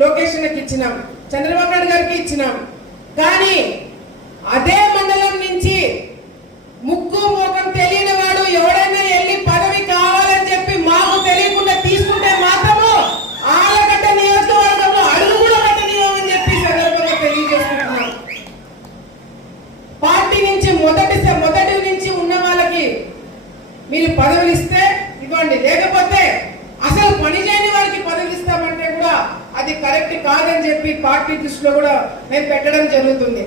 లోకేష్ అన్నకి ఇచ్చినాం. చంద్రబాబు నాయుడు గారికి ఇచ్చినాం. కానీ అదే మండలం నుంచి ముక్కు ముఖం తెలియని వాడు ఎవడైనా వెళ్ళి పదవి కావాలని చెప్పి మాకు తెలియకుండా తీసుకుంటే మాత్రము ఆలగడ్డ నియోజకవర్గంలో అడుగు కూడా పెట్టనివ్వమని చెప్పి సందర్భంగా తెలియజేస్తున్నాం. పార్టీ నుంచి మొదటి మొదటి నుంచి ఉన్న వాళ్ళకి మీరు పదవులు ఇస్తే ఇవ్వండి. లేకపోతే అసలు పని చేయని వారికి పదవులు ఇస్తామంటే కూడా అది కరెక్ట్ కాదని చెప్పి పార్టీ దృష్టిలో కూడా మేము పెట్టడం జరుగుతుంది.